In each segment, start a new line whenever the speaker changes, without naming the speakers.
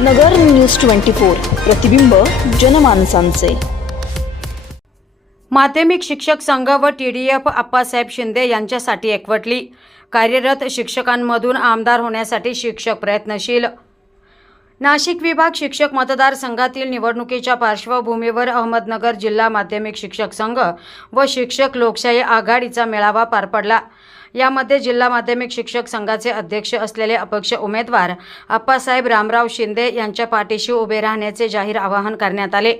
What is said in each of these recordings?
नगर news twenty four प्रतिबिंब जनमानसांचे.
माध्यमिक शिक्षक संघ व T D F Appasaheb Shinde यांच्यासाठी एकवटली. कार्यरत शिक्षकांमधून आमदार होण्यासाठी शिक्षक प्रयत्नशील. नाशिक विभाग शिक्षक मतदारसंघातील निवडणुकीच्या पार्श्वभूमीवर अहमदनगर जिल्हा माध्यमिक शिक्षक संघ व शिक्षक लोकशाही आघाडीचा मेळावा पार पडला. यामध्ये जिल्हा माध्यमिक शिक्षक संघाचे अध्यक्ष असलेले अपक्ष उमेदवार आप्पासाहेब रामराव शिंदे यांच्या पाठीशी उभे राहण्याचे जाहीर आवाहन करण्यात आले.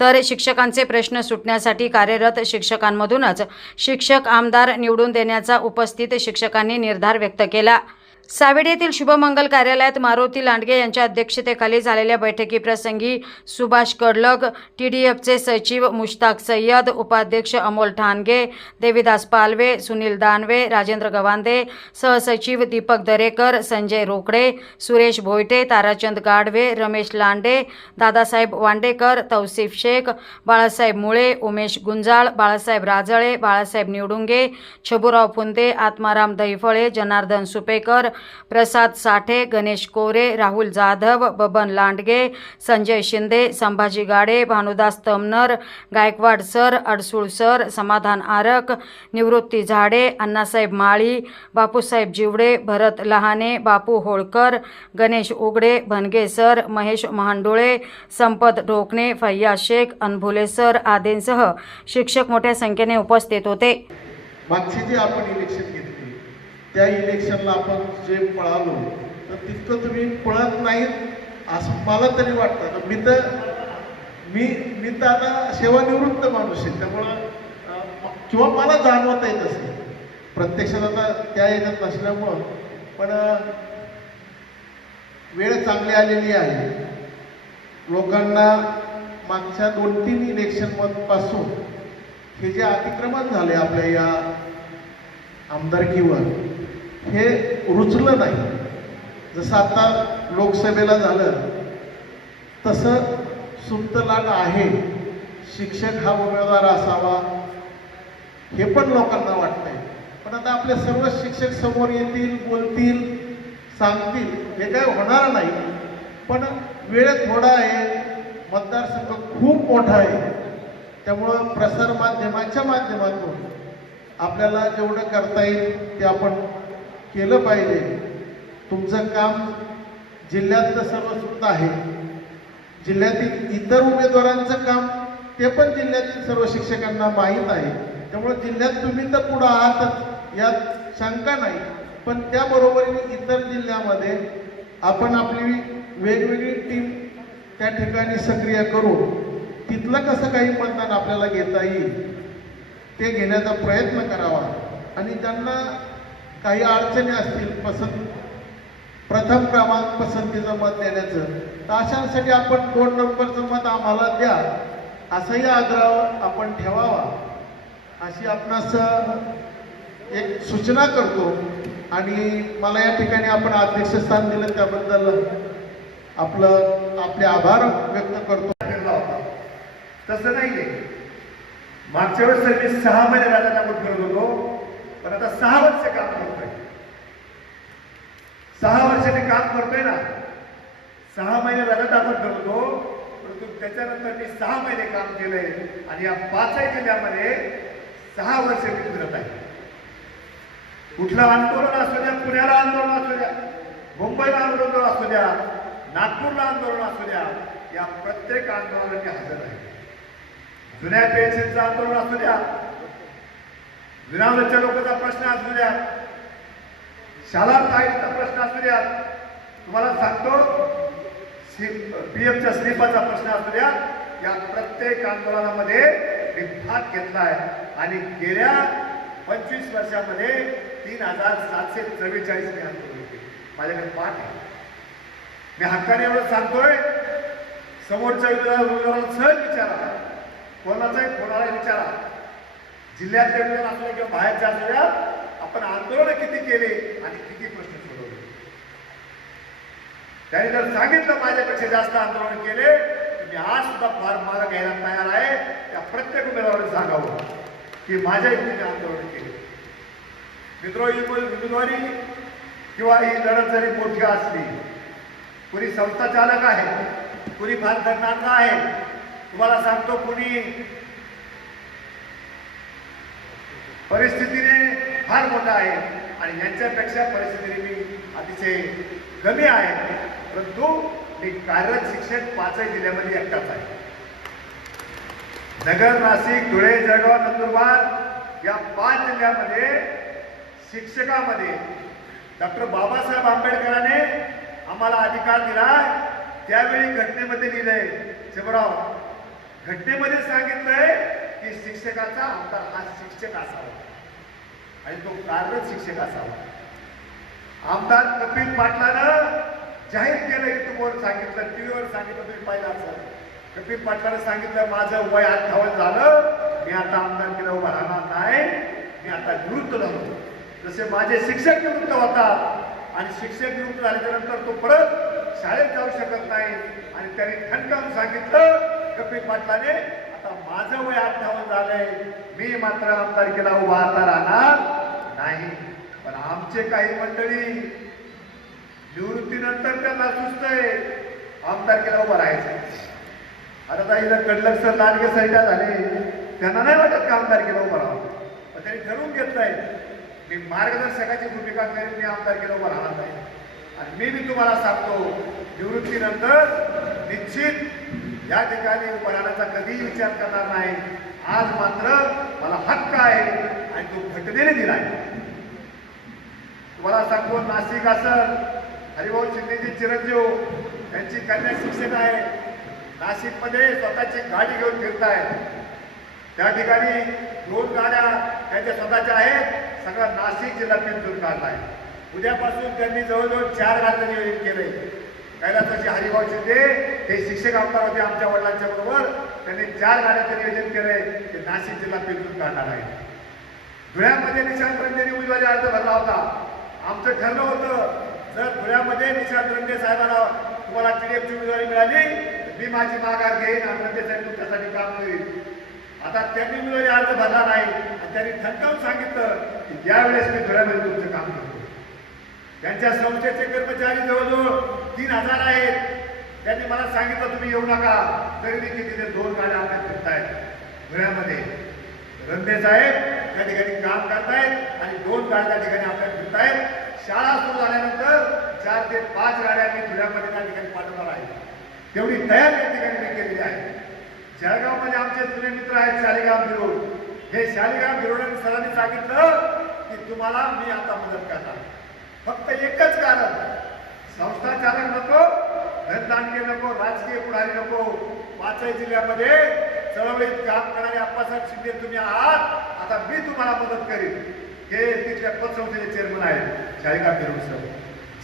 तर शिक्षकांचे प्रश्न सुटण्यासाठी कार्यरत शिक्षकांमधूनच शिक्षक आमदार निवडून देण्याचा उपस्थित शिक्षकांनी निर्धार व्यक्त केला. सावेड येथील शुभमंगल कार्यालयात मारुती लांडगे यांच्या अध्यक्षतेखाली झालेल्या बैठकीप्रसंगी सुभाष कडलग टी डी एफचे सचिव मुश्ताक सय्यद उपाध्यक्ष अमोल ठाणगे देविदास पालवे सुनील दानवे राजेंद्र गवांदे सहसचिव दीपक दरेकर संजय रोकडे सुरेश भोयटे ताराचंद गाढवे Ramesh Lande Dadasaheb Wandekar Tausif Shaikh Balasaheb Mule Umesh Gunjal Balasaheb Rajale Balasaheb Nivdunge Chhaburao Phunde Atmaram Dahiphale Janardan Supekar Prasad Sathe Ganesh Kore Rahul Jadhav Baban Landge Sanjay Shinde Sambhaji Gade Bhanudas Tamnar Gaikwad sir Adsul sir Samadhan Arak Nivrutti Zade Annasaheb Mali Bapusaheb Jivde Bharat Lahane Bapu Holkar Ganesh Ugade Bhanage sir Mahesh Mahandole Sampat Dhokane फैया Shaikh अनभुले sir आदींसह शिक्षक मोठ्या संख्येने उपस्थित होते.
मागची जी आपण election त्या इलेक्शनला आपण जे पळालो तर तितकं तुम्ही पळत नाहीत असं मला तरी वाटतं. मी तर मी मी तर आता सेवानिवृत्त माणूस आहे. त्यामुळं किंवा मला जाणवता येत तसं प्रत्यक्षात आता त्या याच्यात नसल्यामुळं पण वेळ चांगली आलेली आहे. लोकांना मागच्या दोन तीन इलेक्शनपासून हे जे अतिक्रमण झाले आपल्या या आमदारकीवर हे रुचलं नाही. जसं आता लोकसभेला झालं तसं सुप्तलाट आहे. शिक्षक हा उमेदवार असावा हे पण लोकांना वाटतंय. पण आता आपले सर्व शिक्षक समोर येतील बोलतील सांगतील हे काय होणार नाही. पण वेळ थोडा आहे. मतदारसंघ खूप मोठा आहे. त्यामुळं प्रसार माध्यमाच्या माध्यमातून आपल्याला जेवढं करता येईल ते आपण केलं पाहिजे. तुमचं काम जिल्ह्यातलं सर्व सुद्धा आहे. जिल्ह्यातील इतर उमेदवारांचं काम ते पण जिल्ह्यातील सर्व शिक्षकांना माहीत आहे. त्यामुळे जिल्ह्यात तुम्ही तर पुढं आहातच यात शंका नाही. पण त्याबरोबरीने इतर जिल्ह्यामध्ये आपण आपली वेगवेगळी टीम त्या ठिकाणी सक्रिय करून तिथलं कसं काही मतदान आपल्याला घेता येईल ते घेण्याचा प्रयत्न करावा. आणि त्यांना काही अडचणी असतील पसंत प्रथम क्रमांक पसंतीचं मत देण्याचं तर अशांसाठी आपण दोन नंबरचं मत आम्हाला द्या. असाही आग्रह आपण ठेवावा. अशी आपणास एक सूचना करतो. आणि मला या ठिकाणी आपण अध्यक्षस्थान दिलं त्याबद्दल आपलं आपले आभार व्यक्त करतो.
तसं नाही मागच्या वेळेस मी सहा महिने राजांना आपण करत होतो. पण आता सहा वर्ष काम करतोय. सहा वर्षाने काम करतोय ना. सहा महिने रजत आपण करत परंतु त्याच्यानंतर मी सहा महिने काम केलंय आणि या पाचही जिल्ह्यामध्ये सहा वर्ष मी फिरत आहे. कुठलं आंदोलन असू द्या पुण्याला आंदोलन असू द्या मुंबईला आंदोलन असू द्या नागपूरला आंदोलन असू द्या या प्रत्येक आंदोलनाला मी हजर आहे. जुन्या पेन्शनचं आंदोलन असू द्या विरामच्या लोकांचा प्रश्न असू द्या. शाळा ताईचा प्रश्न असू द्या. तुम्हाला सांगतो पीएमच्या स्लिपाचा प्रश्न असू द्या. या प्रत्येक आंदोलनामध्ये मी भाग घेतला आहे. आणि गेल्या पंचवीस वर्षामध्ये तीन हजार सातशे चव्वेचाळीस मी आंदोलन केले. माझ्याकडे पाठ आहे. मी हक्काने एवढं सांगतोय. समोरच्या विरोधाला सहज विचारा. कोणाचाही कोणाला विचारा. जिल्ह्यातले उमेदवार असल्या किंवा बाहेरच्या असल्या आपण आंदोलन किती केले आणि किती प्रश्न सोडवले? त्यांनी जर सांगितलं माझ्यापेक्षा जास्त आंदोलन केले मी आज सुद्धा फार मागं घ्यायला तयार आहे. त्या प्रत्येक उमेदवाराने सांगावं की माझ्या इथे आंदोलन केले. मित्र उमेदवारी किंवा ही लढत जरी मोठी असली कुणी संस्था चालक आहे कुणी फार धनाढ्य आहे तुम्हाला सांगतो कुणी परिस्थितीने फार मोठा आहे. आणि यांच्यापेक्षा परिस्थितीने मी अतिशय कमी आहे. परंतु मी कार्यरत शिक्षक पाचही जिल्ह्यामध्ये एकटाच आहे. नगर नाशिक धुळे जळगाव नंदुरबार या पाच जिल्ह्यामध्ये शिक्षकामध्ये डॉक्टर बाबासाहेब आंबेडकरांनी आम्हाला अधिकार दिला. त्यावेळी घटनेमध्ये लिहिलंय शिवराव घटनेमध्ये सांगितलंय की शिक्षकाचा आमदार हा शिक्षक असावा. आणि तो कार्यरत शिक्षक असावा. आमदार कपिल पाटलानं जाहीर केलं की तुम्हाला सांगितलं टीव्हीवर सांगितलं तुम्ही पाहिलं असं कपिल पाटलानं सांगितलं माझं वय अठ्ठावन्न झालं मी आता आमदार केलं उभा राहणार नाही. मी आता निवृत्त झालो. जसे माझे शिक्षक निवृत्त होतात आणि शिक्षक निवृत्त झाल्याच्या तो परत शाळेत जाऊ शकत नाही. आणि त्यांनी खणकाम सांगितलं कपिल पाटलाने आता माझं वय अठ्ठावन्न झालंय. मी मात्र आमदारकीला उभा आता राहणार नाही. पण आमचे काही मंडळी निवृत्तीनंतर त्यांना सुचतंय आमदारकीला उभं राहायचं. आता ताईला कडलक सर लाडके सरिटा झाले. त्यांना नाही वाटत का आमदारकीला उभं राहावं? पण त्यांनी ठरवून घेतलंय. मी मार्गदर्शकाची भूमिका करेन मी आमदारकीला उभं राहणार नाही. आणि मी मी तुम्हाला सांगतो निवृत्तीनंतर निश्चित या ठिकाणी उभं कधीही विचार करणार नाही. आज मात्र मला हक्क आहे आणि तो घटनेने दिलाय आहे. तुम्हाला सांगतो नाशिक असल हरिभाऊ शिंदेजी चिरंजीव त्यांची कन्या शिक्षक आहे. नाशिकमध्ये स्वतःची गाडी घेऊन फिरतायत. त्या ठिकाणी दोन गाड्या त्यांच्या स्वतःच्या आहेत. सगळं नाशिक जिल्हा पिंजून काढलाय उद्यापासून त्यांनी जवळजवळ चार गाड्यांचं नियोजन केलंय कैलासाचे हरिभाव शिंदे हे शिक्षक आमदार होते आमच्या वडिलांच्या बरोबर. त्यांनी चार गाड्यांचं नियोजन केलंय ते नाशिक जिल्हा पिंजून काढणार आहे धुळ्यामध्ये निशांत रंगेने उमेदवारी अर्ज भरला होता. आमचं ठरलं होतं जर धुळ्यामध्ये निशांत रंगे साहेबांना तुम्हाला टीडीएफची उमेदवारी मिळाली मी माझी माघार घेईन आणि रंगे साहेब तुमच्यासाठी काम करीन. आता त्यांनी उमेदवारी अर्ज भरला नाही. आणि त्यांनी ठणकावून सांगितलं की यावेळेस मी धुळ्यामध्ये तुमचं काम करतो. त्यांच्या संस्थेचे कर्मचारी जवळजवळ तीन हजार आहेत. त्यांनी मला सांगितलं तुम्ही येऊ नका. तरी देखील तिथे दोन गाड्या आपल्या फिरतायत. धुळ्यामध्ये रंधे साहेब त्या ठिकाणी काम करतायत आणि दोन गाड्या त्या ठिकाणी आपल्या फिरतायत. शाळा सुरू झाल्यानंतर चार ते पाच गाड्या मी धुळ्यामध्ये त्या ठिकाणी पाठवणार आहे. तेवढी तयार त्या ठिकाणी मी केलेली आहे. जळगावमध्ये आमचे जुने मित्र आहेत शालिगाव बिरोड हे शालिगाव बिरोड सरांनी सांगितलं की तुम्हाला मी आता मदत करणार. फक्त एकच कारण. संस्था चालक नको धनदानके नको राजकीय पुढारी नको. पाचही जिल्ह्यामध्ये चळवळीत काम करणारे अप्पासाहेब शिंदे तुम्ही आहात. आता मी तुम्हाला मदत करीन. हे तिथल्या पतसंस्थेचे चेअरमन आहेत शालिका फिरून सर.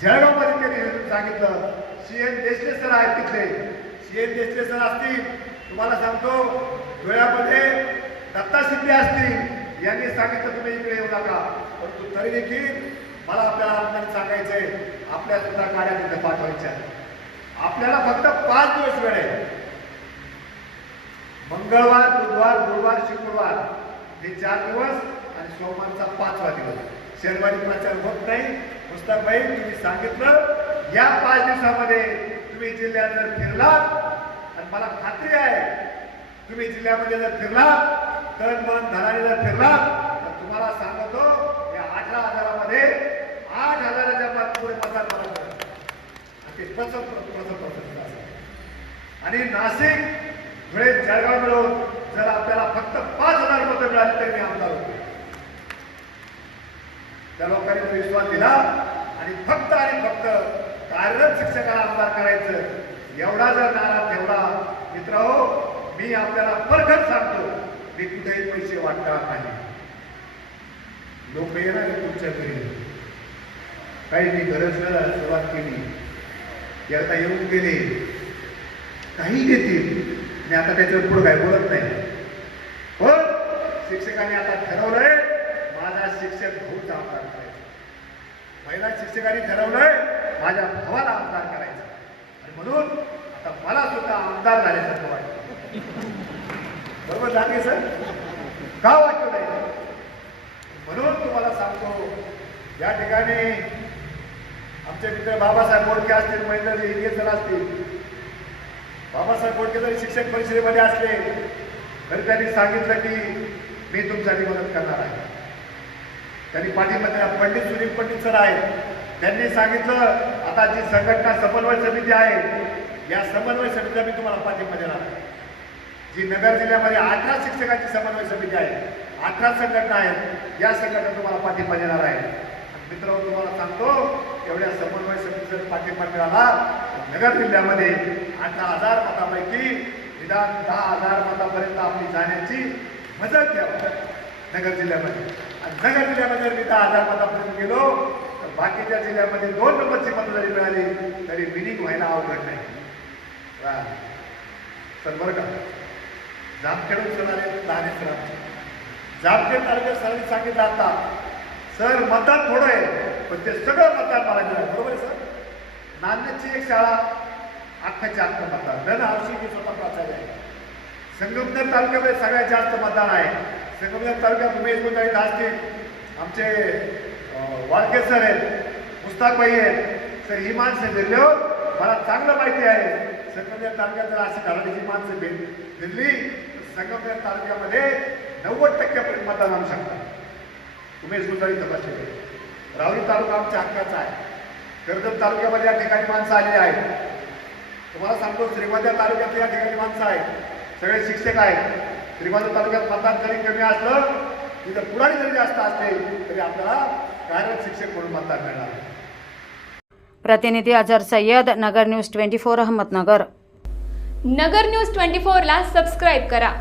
जळगावमध्ये त्यांनी सांगितलं सी एन देशले सर आहेत तिथले. सी एन देशले सर असतील. तुम्हाला सांगतो धुळ्यामध्ये दत्ता शिंदे असतील. यांनी सांगितलं तुम्ही इकडे येऊ नका. परंतु तरी देखील मला आपल्याला आमदार सांगायचंय आपल्या सुद्धा गाड्या तिथे पाठवायच्या आपल्याला फक्त पाच दिवस वेळ आहे. मंगळवार बुधवार गुरुवार शुक्रवार हे चार दिवस आणि सोमवारचा पाचवा दिवस. शनिवारी प्रचार होत नाही. मुस्ताबाई तुम्ही सांगितलं या पाच दिवसामध्ये तुम्ही जिल्ह्यात जर फिरला आणि मला खात्री आहे तुम्ही जिल्ह्यामध्ये जर फिरला तर मन धनाने जर फिरला तर तुम्हाला सांगतो या अठरा हजारामध्ये आठ हजाराच्या पाच पुढे मतदार मला मिळेल. आणि ते आणि नाशिक धुळे जळगाव मिळून जर आपल्याला फक्त पाच हजार मतं मिळाली तरी मी आमदार होतो. त्या लोकांनी विश्वास दिला आणि फक्त आणि फक्त कार्यरत शिक्षकाला आमदार करायचं. एवढा जर नारा तेवढा मित्र हो मी आपल्याला परखत सांगतो मी कुठेही पैसे वाटणार नाही. लोक येणार तुमच्या घरी. काही मी गरज सुरुवात केली. की आता येऊन गेले. काही देतील. मी आता त्याच्यावर पुढं काय बोलत नाही. पण शिक्षकांनी आता ठरवलंय माझा शिक्षक भाऊच आमदार करायचा महिला शिक्षकांनी ठरवलंय माझ्या भावाला आमदार करायचा. आणि म्हणून आता मला सुद्धा आमदार झाल्यासारखं वाटतं. बरोबर झाले सर? का वाटत नाही? म्हणून तुम्हाला सांगतो या ठिकाणी आमच्या आमचे मित्र बाबासाहेब बोडके असतील महेंद्र हिरे असतील. बाबासाहेब बोडके जरी शिक्षक परिषदेमध्ये असले तरी त्यांनी सांगितलं की मी तुमच्यासाठी मदत करणार आहे. त्यांनी पाठीमध्ये पंडित सुनील पंडित सर आहेत. त्यांनी सांगितलं आता जी संघटना समन्वय समिती आहे या समन्वय समितीला मी तुम्हाला पाठिंबा देणार आहे. जी नगर जिल्ह्यामध्ये अठरा शिक्षकांची समन्वय समिती आहे अठरा संघटना आहेत या संघटना तुम्हाला पाठिंबा देणार आहे मित्र तुम्हाला सांगतो एवढ्या समन्वय समितीचा पाठिंबा मिळाला. तर नगर जिल्ह्यामध्ये अठरा हजार मतापैकी निदान दहा हजार मतापर्यंत आपली जाण्याची मदत घ्यावं नगर जिल्ह्यामध्ये. आणि नगर जिल्ह्यामध्ये मी दहा हजार मतापर्यंत गेलो तर बाकीच्या जिल्ह्यामध्ये दोन नंबरची मतं जरी मिळाली तरी विनिंग व्हायला अवघड नाही. तर बरं का. जामखेड सर आले लहान सर जामखेड तालुक्यात सरांनी सांगितलं आता सर मतदान थोडं आहे पण ते सगळं मतदान मला मिळालं. बरोबर आहे सर? नांदेडची एक शाळा अख्खाच्या आठ मतदान धन हर्षी मी स्वतः प्राचार्य आहे संगमनेर तालुक्यामध्ये सगळ्यात जास्त मतदान आहे. संगमनेर तालुक्यात उमेश गोंधळी असतील आमचे वाळके सर आहेत मुस्ताकबाई आहेत. सर ही माणसं दिल्यावर हो. मला चांगलं माहिती आहे. संगमनेर तालुक्यात जर अशी घराण्याची माणसं भेट दिली संगमनेर तालुक्यामध्ये नव्वद टक्क्यापर्यंत मतदान आणू शकतात. उमेश गुंजाळी तपासले रावरी तालुका आमच्या हक्काचा आहे. कर्जत तालुक्यामध्ये या ठिकाणी माणसं आलेली आहेत. तुम्हाला सांगतो श्रीगोंदा तालुक्यात या ठिकाणी माणसं आहेत. सगळे शिक्षक आहेत. श्रीगोंदा तालुक्यात मतदान जरी कमी असलं तिथं पुढारी जरी जास्त असले तरी आपल्याला कार्यरत शिक्षक म्हणून मतदान मिळणार आहे.
प्रतिनिधी Azhar Sayyad Nagar news twenty four Ahmednagar.
Nagar news twenty फोरला सबस्क्राईब करा.